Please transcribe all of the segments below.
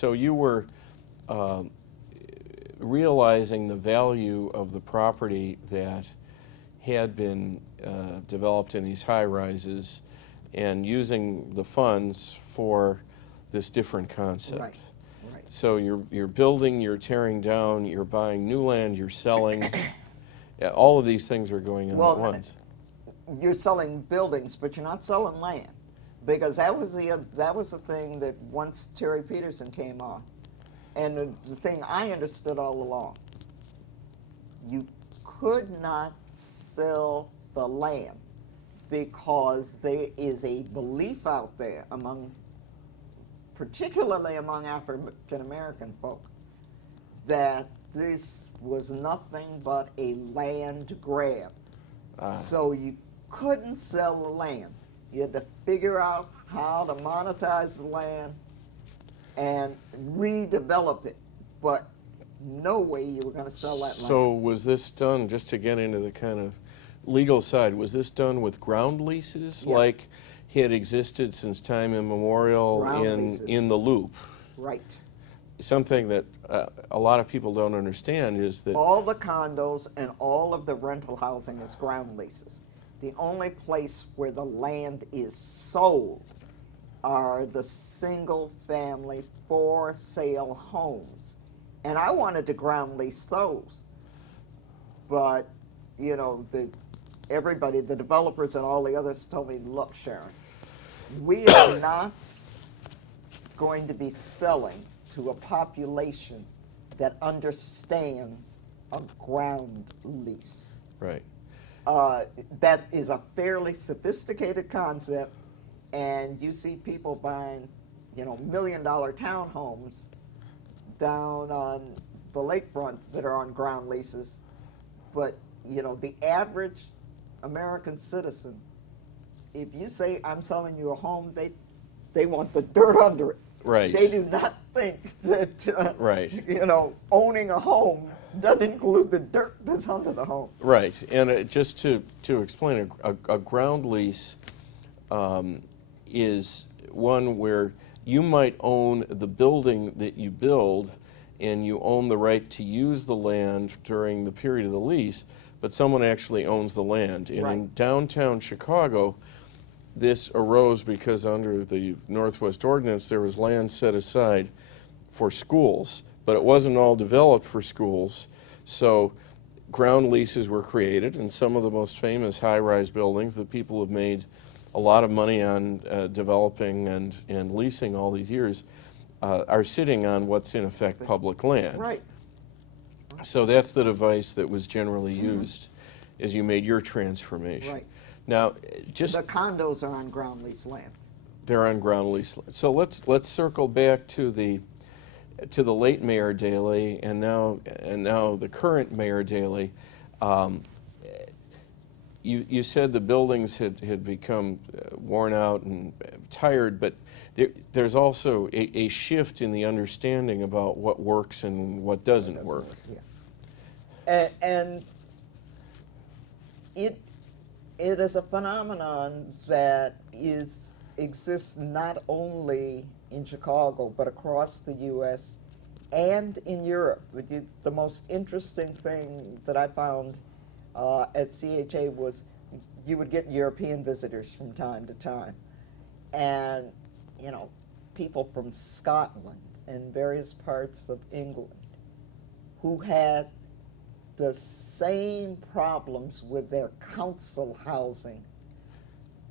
so you were realizing the value of the property that had been developed in these high-rises and using the funds for this different concept. Right. Right. So you're building, you're tearing down, you're buying new land, you're selling. Yeah, all of these things are going on at once. You're selling buildings, but you're not selling land, because that was the thing that once Terry Peterson came on, and the thing I understood all along, you could not sell the land because there is a belief out there particularly among African American folk, that this was nothing but a land grab. So you couldn't sell the land. You had to figure out how to monetize the land and redevelop it, but no way you were going to sell that land. So was this done, just to get into the kind of legal side, was this done with ground leases, Yeah. like had existed since time immemorial in the loop? Right. Something that a lot of people don't understand is that All the condos and all of the rental housing is ground leases. The only place where the land is sold are the single-family for-sale homes. And I wanted to ground lease those. But, you know, everybody, the developers and all the others told me, look, Sharon, we are not going to be selling to a population that understands a ground lease. right. That is a fairly sophisticated concept, and you see people buying, you know, $1 million townhomes down on the lakefront that are on ground leases. But, you know, the average American citizen, if you say, I'm selling you a home, they want the dirt under it. Right. They do not think that, Right. you know, owning a home doesn't include the dirt that's under the home. Right, and just to explain, a ground lease is one where you might own the building that you build, and you own the right to use the land during the period of the lease, but someone actually owns the land. And Right. in downtown Chicago, this arose because under the Northwest Ordinance, there was land set aside for schools, but it wasn't all developed for schools. So ground leases were created, and some of the most famous high-rise buildings that people have made a lot of money on developing and leasing all these years are sitting on what's in effect public land. Right. So that's the device that was generally used as you made your transformation. Right. Now, just The condos are on ground lease land. they're on ground lease. So let's circle back to the late Mayor Daley and now the current Mayor Daley. You said the buildings had become worn out and tired, but there's also a shift in the understanding about what works and what doesn't work. Yeah. And it is a phenomenon that exists not only in Chicago, but across the U.S. and in Europe. The most interesting thing that I found at CHA was you would get European visitors from time to time. And, you know, people from Scotland and various parts of England who had the same problems with their council housing,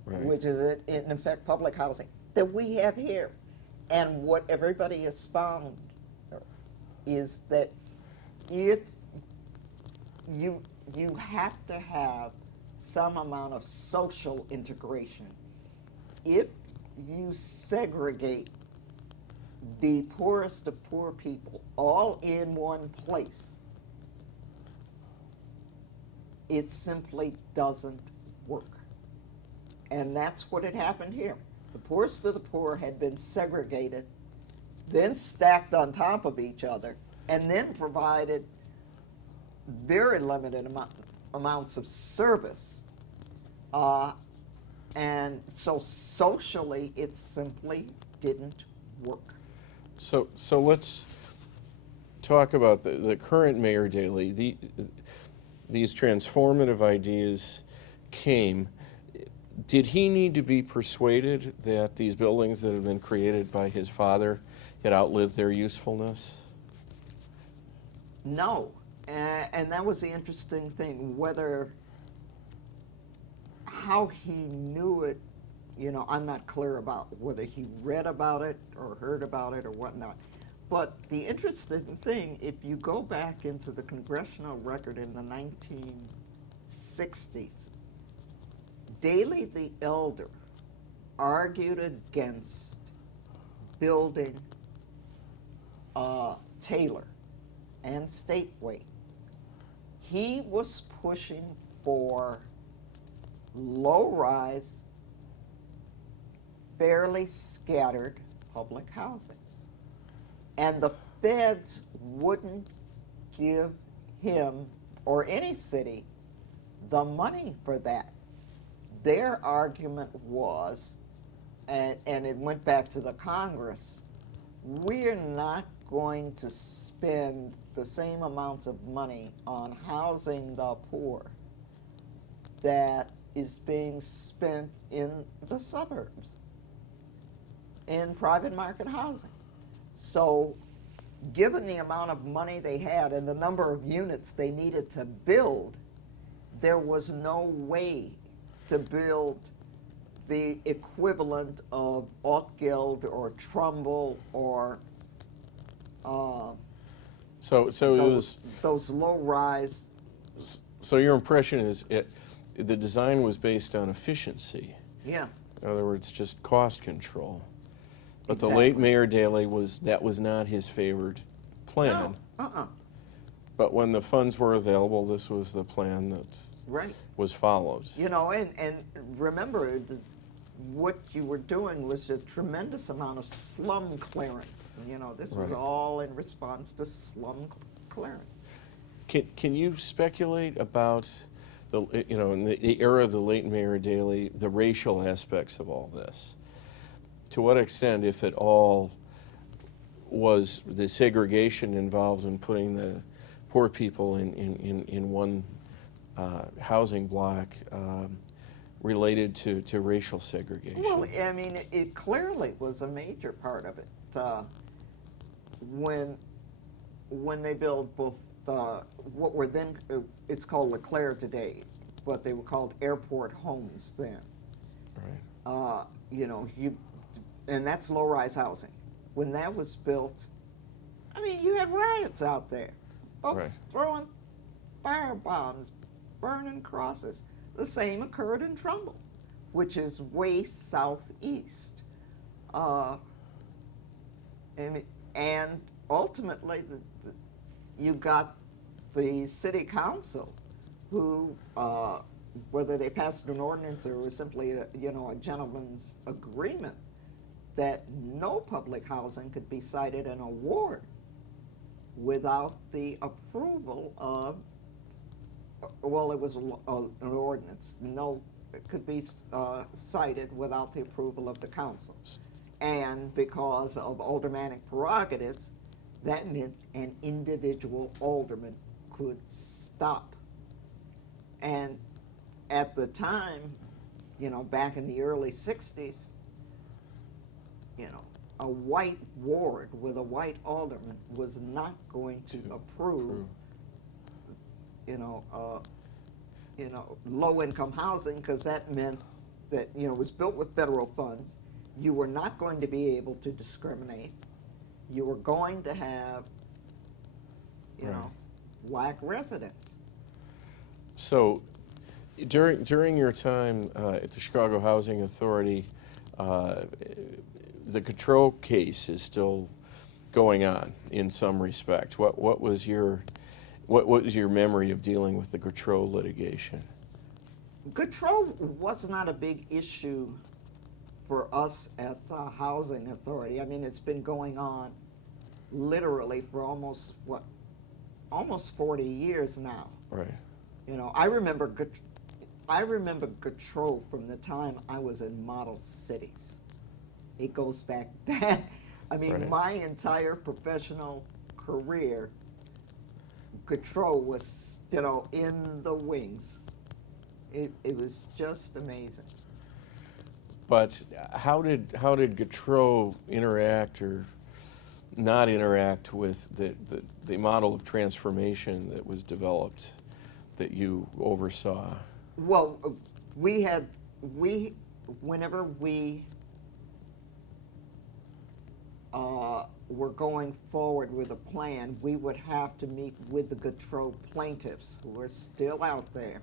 Right. which is in effect public housing, that we have here. And what everybody has found is that if you have to have some amount of social integration. If you segregate the poorest of poor people all in one place, it simply doesn't work. And that's what had happened here. The poorest of the poor had been segregated, then stacked on top of each other, and then provided very limited amounts of service. And so socially, it simply didn't work. So let's talk about the current Mayor Daley. These transformative ideas came. Did he need to be persuaded that these buildings that have been created by his father had outlived their usefulness? No, and that was the interesting thing. How he knew it, I'm not clear about whether he read about it or heard about it or whatnot. But the interesting thing, if you go back into the congressional record in the 1960s, Daley the Elder argued against building Taylor and Stateway. He was pushing for low-rise, fairly scattered public housing. And the feds wouldn't give him or any city the money for that. Their argument was, and it went back to the Congress, we're not going to spend the same amounts of money on housing the poor that is being spent in the suburbs, in private market housing. So, given the amount of money they had and the number of units they needed to build, there was no way to build the equivalent of Altgeld or Trumbull or those low-rise. So your impression is the design was based on efficiency. Yeah. In other words, just cost control. But Exactly. the late Mayor Daley that was not his favored plan. No. But when the funds were available, this was the plan that Right. was followed. And remember, what you were doing was a tremendous amount of slum clearance. This was Right. all in response to slum clearance. Can you speculate about in the era of the late Mayor Daley, the racial aspects of all this? To what extent, if at all, was the segregation involved in putting the poor people in one housing block related to racial segregation? Well, I mean, it clearly was a major part of it. When they built both what were then, it's called LeClaire today, but they were called airport homes then. Right. And that's low-rise housing. When that was built, I mean, you had riots out there. Folks Right. throwing fire bombs, burning crosses. The same occurred in Trumbull, which is way southeast. And ultimately, you got the city council who, whether they passed an ordinance or it was simply a gentleman's agreement, that no public housing could be cited in a ward without the approval of, well, it was an ordinance. No, it could be cited without the approval of the council. And because of aldermanic prerogatives, that meant an individual alderman could stop. And at the time, back in the early 60s, a white ward with a white alderman was not going to approve, low-income housing, because that meant that, it was built with federal funds. You were not going to be able to discriminate. You were going to have, black residents. So, during your time at the Chicago Housing Authority, the Gautreaux case is still going on in some respect. What was your memory of dealing with the Gautreaux litigation? Gautreaux was not a big issue for us at the Housing Authority. I mean, it's been going on literally for almost 40 years now. Right. I remember Gautreaux from the time I was in Model Cities. It goes back I mean, Right. my entire professional career, Gautreaux was, in the wings. It was just amazing. But how did Gautreaux interact or not interact with the model of transformation that was developed that you oversaw? Well, whenever we were going forward with a plan, we would have to meet with the Gautreaux plaintiffs, who were still out there.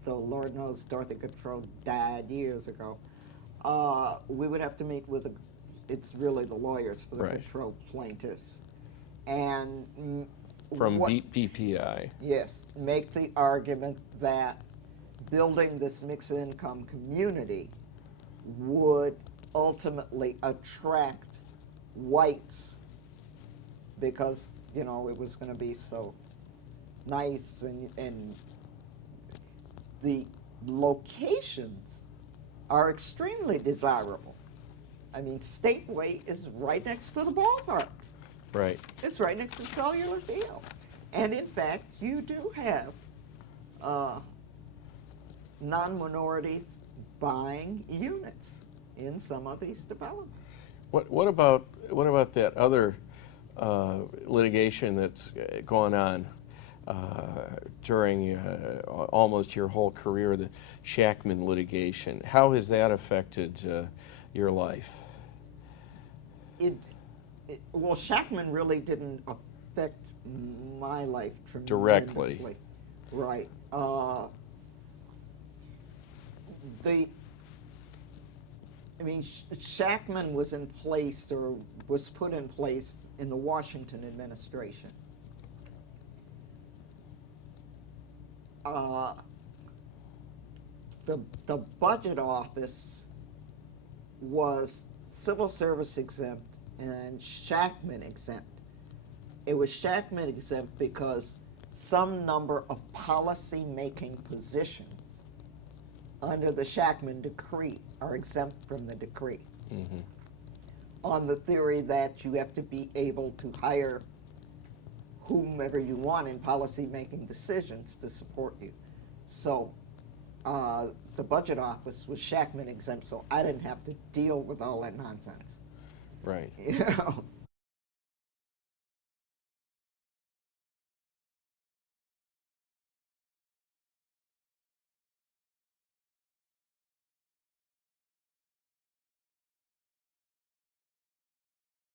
So Lord knows Dorothy Gautreaux died years ago. We would have to meet with it's really the lawyers for the Right. Gautreaux plaintiffs. And From BPI. Yes, make the argument that building this mixed income community would ultimately attract whites because, it was going to be so nice and the locations are extremely desirable. I mean, Stateway is right next to the ballpark. Right. It's right next to Cellular Field. And in fact, you do have non-minorities buying units in some of these developments. What about that other litigation that's gone on during almost your whole career, the Shackman litigation? How has that affected your life? Well, Shackman really didn't affect my life Directly. tremendously. Right. Shackman was in place, or was put in place in the Washington administration. The budget office was civil service exempt and Shackman exempt. It was Shackman exempt because some number of policy-making positions under the Shackman decree are exempt from the decree. Mm-hmm. On the theory that you have to be able to hire whomever you want in policy-making decisions to support you. So the budget office was Shackman exempt, so I didn't have to deal with all that nonsense. Right.